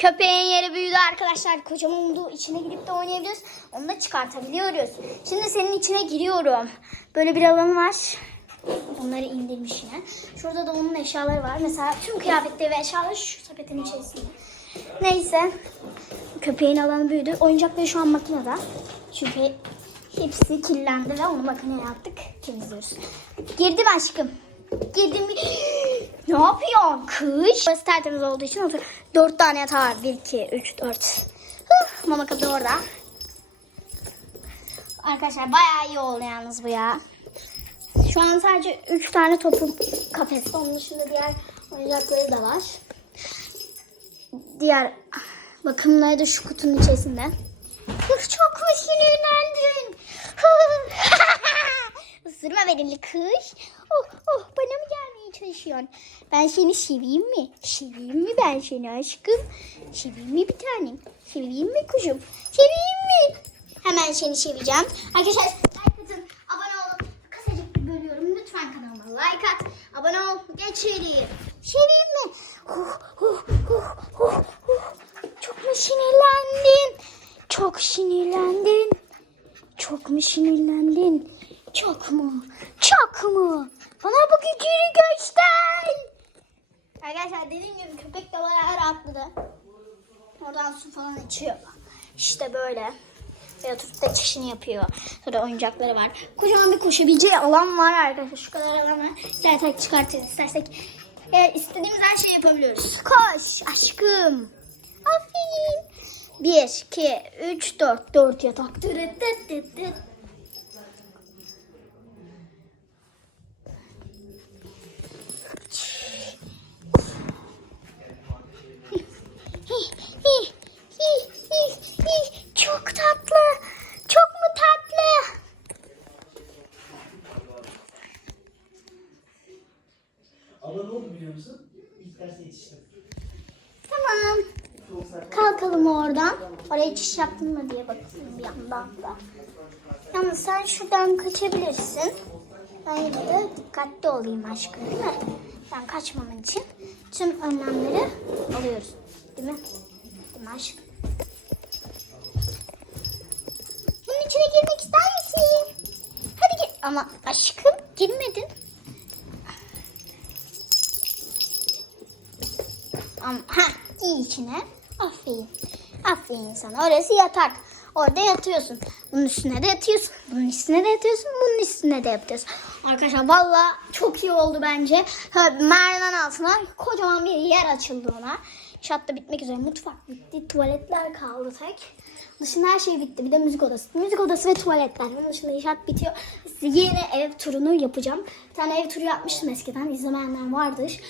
Köpeğin yeri büyüdü arkadaşlar. Kocaman olduğu içine girip de oynayabiliyoruz. Onu da çıkartabiliyoruz. Şimdi senin içine giriyorum. Böyle bir alanı var. Onları indirmiş yine. Şurada da onun eşyaları var. Mesela tüm kıyafetleri ve eşyaları şu sepetin içerisinde. Neyse. Köpeğin alanı büyüdü. Oyuncakları şu an makinede. Çünkü hepsi kirlendi ve onu makineye attık. Temizliyoruz. Girdim aşkım. Girdim. Ne yapıyorsun kış? Burası tertemiz olduğu için otur. Dört tane yatağı var. Bir, iki, üç, dört. Huh, Mama kapı da orada. Arkadaşlar bayağı iyi oldu yalnız bu ya. Şu an sadece 3 tane topu kafeste. Onun dışında diğer oyuncakları da var. Diğer bakımları da şu kutunun içerisinde. Çok mu sinirlendin? Isırma belirli kış. Oh oh bana mı çalışıyorsun? Ben seni seveyim mi? Seveyim mi ben seni aşkım? Seveyim mi bir tanem? Seveyim mi kuzum? Seveyim mi? Hemen seni seveceğim. Arkadaşlar like atın, abone olun. Kısacık bir bölüyorum. Lütfen kanalıma like at. Abone ol. Geçelim. Seveyim mi? Çok mu sinirlendin? Çok sinirlendin. Çok mu sinirlendin? Çok mu? Çok mu? Bana bu gücünü göster. Arkadaşlar dediğim gibi köpek de bayağı rahatladı. Oradan su falan içiyor. İşte böyle. Ve oturup da çişini yapıyor. Sonra oyuncakları var. Kocaman bir koşabileceği alan var arkadaşlar. Şu kadar alan var. İstersek çıkartırız. İstersek eğer istediğimiz her şeyi yapabiliyoruz. Koş aşkım. Aferin. Bir, iki, üç, dört. Dört yatak. Dırıt dıt dıt dıt. Çok tatlı. Çok mu tatlı? Ama ne oldu biliyor musun? İlk derse yetiştim. Tamam. Kalkalım oradan. Oraya çiş yaptın mı diye bakayım bir yandan da. Yalnız sen şuradan kaçabilirsin. Ben yine de dikkatli olayım aşkım değil mi? Ben kaçmamın için tüm önlemleri alıyoruz. Değil mi? Değil mi aşkım? Bunun içine girmek ister misin? Hadi gir. Ama aşkım girmedin. Ama ha giy içine. Aferin. Aferin sana. Orası yatak. Orada yatıyorsun. Bunun üstüne de yatıyorsun. Bunun üstüne de yatıyorsun. Bunun üstüne de yatıyorsun. Arkadaşlar valla çok iyi oldu bence. Merdiven altına kocaman bir yer açıldı ona. Şatta bitmek üzere. Mutfak bitti. Tuvaletler kaldı tek. Dışında her şey bitti. Bir de müzik odası. Müzik odası ve tuvaletler. Bunun dışında inşaat bitiyor. Size yeni ev turunu yapacağım. Bir tane ev turu yapmıştım eskiden. İzlemeyenler vardır.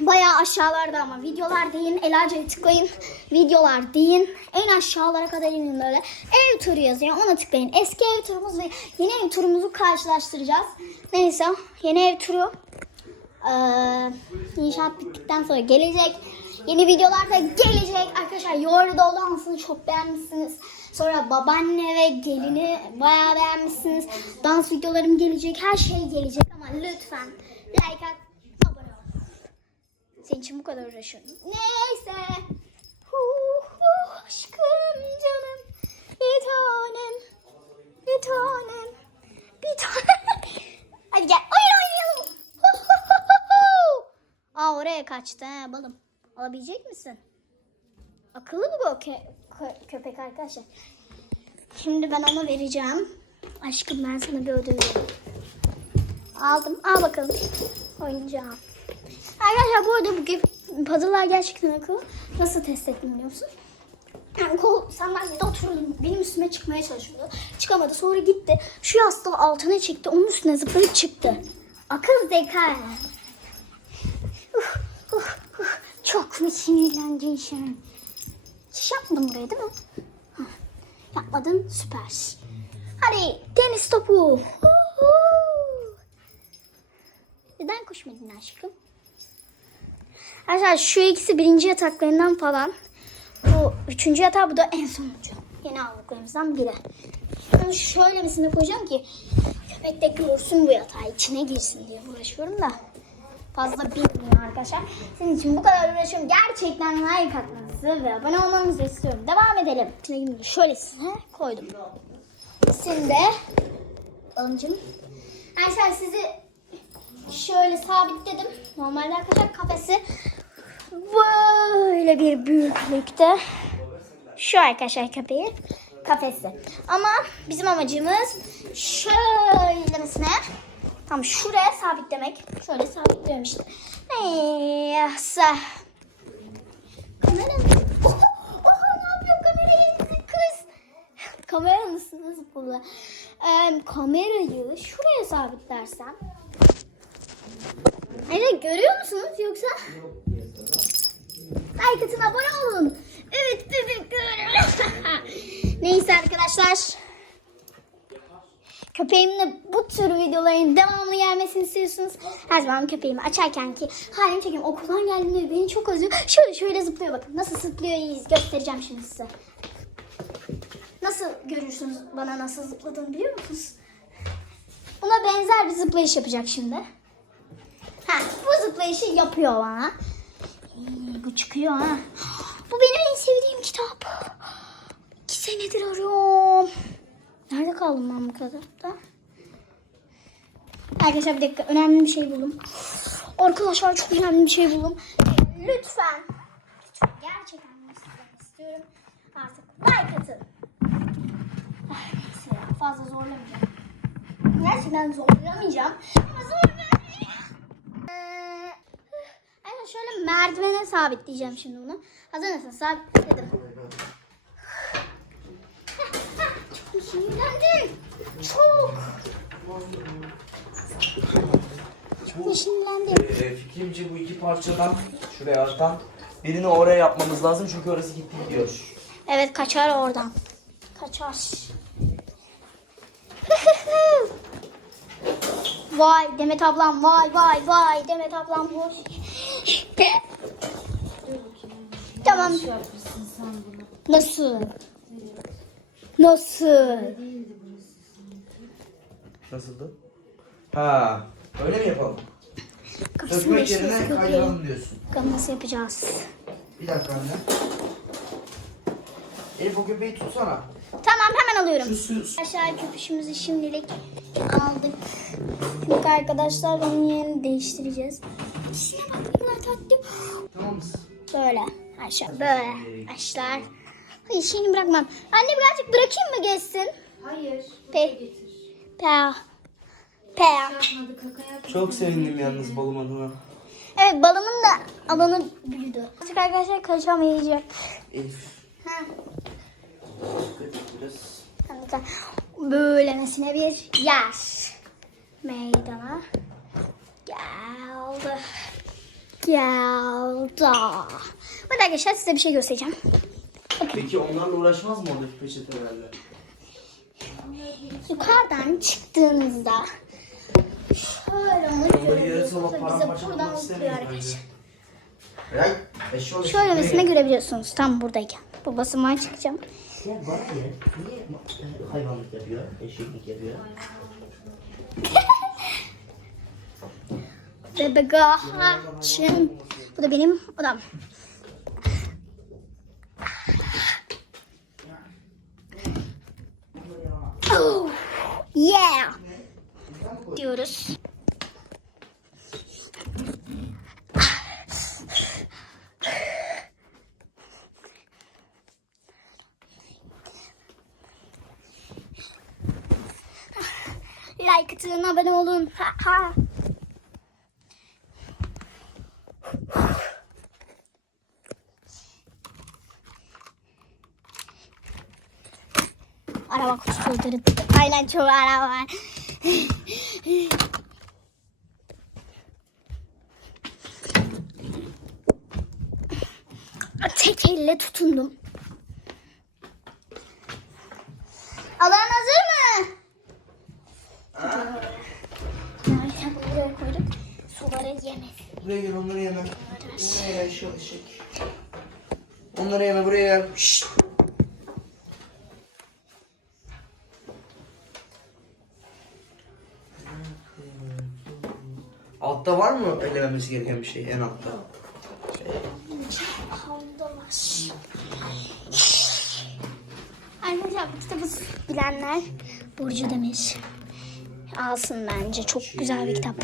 Bayağı aşağılarda ama videolar deyin. Elaca'ya tıklayın. Videolar deyin. En aşağılara kadar inin böyle. Ev turu yazıyor. Ona tıklayın. Eski ev turumuz ve yeni ev turumuzu karşılaştıracağız. Neyse yeni ev turu eee, inşaat bittikten sonra gelecek. Yeni videolar da gelecek. Arkadaşlar Yoğurda olansını çok beğenmişsiniz. Sonra babaanne ve gelini bayağı beğenmişsiniz. Dans videolarım gelecek. Her şey gelecek ama lütfen like at. Senin için bu kadar uğraşıyorum. Neyse. Hu, hu, aşkım canım. Bir tanem. Bir tanem. Bir tanem. Hadi gel oyun oynayalım. Aa oraya kaçtı ha balım. Alabilecek misin? Akıllı mı bu kö- kö- köpek arkadaşlar? Şimdi ben ona vereceğim. Aşkım ben sana bir ödül vereyim. Aldım. Al bakalım. Oyuncağım. Arkadaşlar bu arada bu puzzle'lar gerçekten akıllı. Nasıl test ettim biliyor musun? Yani kol sandalyede oturdum. Benim üstüme çıkmaya çalışıyordu. Çıkamadı. Sonra gitti. Şu yastığı altına çekti. Onun üstüne zıplayıp çıktı. Akıl zeka. Uf, uf, uf. Çok mu sinirlendin sen? Hiç yapmadın burayı değil mi? Hah. Yapmadın. Süper. Hadi tenis topu. Huhu. Neden koşmadın aşkım? Arkadaşlar şu ikisi birinci yataklarından falan. Bu üçüncü yatağı bu da en sonuncu. Yeni aldıklarımızdan biri. Ben şöyle misine koyacağım ki köpek de görsün bu yatağı içine girsin diye uğraşıyorum da. Fazla bilmiyorum arkadaşlar. Senin için bu kadar uğraşıyorum. Gerçekten like atmanızı ve abone olmanızı istiyorum. Devam edelim. Şöyle size koydum. Şimdi alıncım. Arkadaşlar sizi şöyle sabitledim. Normalde arkadaşlar kafesi böyle bir büyüklükte. Şu arkadaşlar köpeğin kafesi. Ama bizim amacımız şöylemesine tam şuraya sabitlemek. Şöyle sabitliyorum işte. Neyse. Kamera Oha, oha ne yapıyor kamera elinizi kız? Kamera mısınız burada? Ee, kamerayı şuraya sabitlersem. Evet görüyor musunuz yoksa? Like atın abone olun. Evet. Neyse arkadaşlar. Köpeğimle bu tür videoların devamlı gelmesini istiyorsunuz. Her zaman köpeğimi açarken ki halini çekeyim. Okuldan geldiğinde beni çok özlüyor. Şöyle şöyle zıplıyor bakın. Nasıl zıplıyor iyiyiz. Göstereceğim şimdi size. Nasıl görürsünüz bana nasıl zıpladığını biliyor musunuz? Buna benzer bir zıplayış yapacak şimdi. Ha, bu zıplayışı yapıyor bana. Bu çıkıyor ha. Bu benim en sevdiğim kitap. İki senedir arıyorum. Nerede kaldım ben bu kitapta? Arkadaşlar bir dakika önemli bir şey buldum. Arkadaşlar çok önemli bir şey buldum. Lütfen. Lütfen gerçekten istiyorum. Artık like atın. Ah, Neyse ya fazla zorlamayacağım. Gerçekten zorlamayacağım. Ama zorlamayacağım. Şöyle merdivene sabitleyeceğim şimdi bunu. Hazır mısın? Sabitledim. Çok sinirlendim. Çok. Çok sinirlendim. Ee, fikrimce bu iki parçadan şuraya alttan birini oraya yapmamız lazım çünkü orası gitti gidiyor. Evet kaçar oradan. Kaçar. vay Demet ablam vay vay vay Demet ablam boş. Tamam. Nasıl? Nasıl? Nasıldı? Ha, öyle mi yapalım? Kafasını Sökmek yerine kaydıralım diyorsun. Bakalım nasıl yapacağız? Bir dakika anne. Elif o köpeği tutsana. Tamam hemen alıyorum. Su, Arkadaşlar köpüşümüzü şimdilik aldık. Çünkü arkadaşlar onun yerini değiştireceğiz. İşine bak ne kadar tatlı. Tamam? Böyle. Aşağı böyle. Aşlar. Hayır şeyini bırakmam. Anne birazcık bırakayım mı geçsin? Hayır. Pe. Pe. Pe. Kaka yapmadı. Çok sevindim yalnız balım adına. Evet balımın da alanı büyüdü. Artık arkadaşlar kaçamayacak. Elif. Ha. Hatta böylemesine bir yer. Meydana geldi. Geldi. Hadi arkadaşlar size bir şey göstereceğim. Peki onlarla uğraşmaz mı oradaki peçetelerle? Yukarıdan çıktığınızda şöyle Onları yarı mutlu sabah bize buradan mutluyor arkadaşlar. Şöyle mesela görebiliyorsunuz tam buradayken. Bu basıma çıkacağım. Ya bana ne? Niye hayvanlık yapıyor, eşeklik yapıyor? Ve bagajın. Bu da benim odam. Oh, yeah. Diyoruz. Like atın, abone olun. Ha ha. Araba koşturdu. Aynen çok araba. Tek elle tutundum. Buraya gel onları yeme. Buraya gel şu eşek. Onları yeme buraya gel. Şşt. Altta var mı elememesi gereken bir şey en altta? Şey. Arkadaşlar bu kitabı bilenler Burcu demiş alsın bence. Çok güzel bir kitap.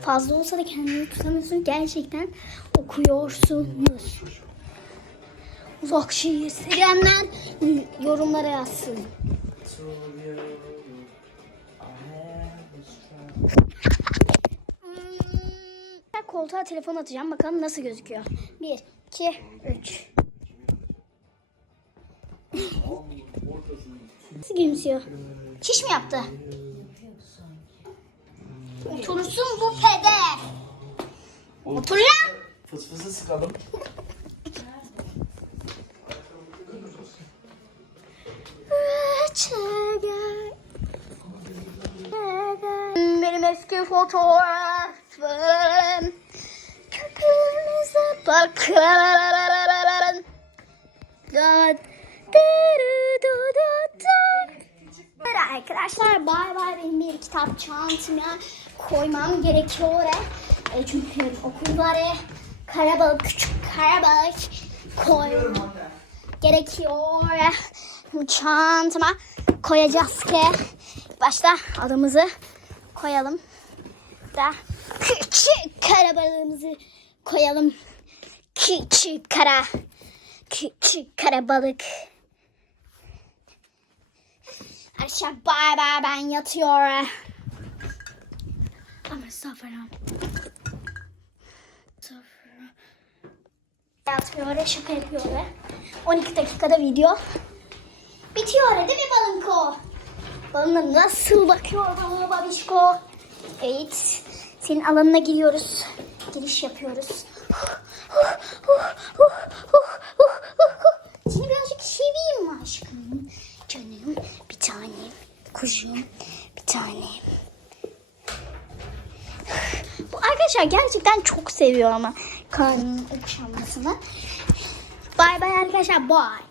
Fazla olsa da kendini tutamıyorsun. Gerçekten okuyorsunuz. Uzak şehir sevenler yorumlara yazsın. Hmm, koltuğa telefon atacağım. Bakalım nasıl gözüküyor. 1, 2, 3. Nasıl gülümsüyor? Çiş mi yaptı? Otursun bu peder. Otur lan. Fıs fısı sıkalım. Benim eski fotoğrafım Köpüğümüze bakın Da- Bay benim bir kitap çantama koymam gerekiyor. E, çünkü okullara karabalık küçük karabalık koymam gerekiyor. Bu çantama koyacağız ki başta adımızı koyalım. Da küçük karabalığımızı koyalım. Küçük kara küçük karabalık. Arkadaşlar bay bay ben yatıyorum. Ama estağfurullah. Estağfurullah. Yatmıyor şaka yapıyor öyle. 12 dakikada video. Bitiyor değil mi balınko? Balına nasıl bakıyor bana babişko? Evet. Senin alanına giriyoruz. Giriş yapıyoruz. Seni birazcık seveyim mi aşkım? Canım, bir tanem, kuzum, bir tanem. Bu arkadaşlar gerçekten çok seviyor ama karnının ışınmasını. Bay bay arkadaşlar, bye.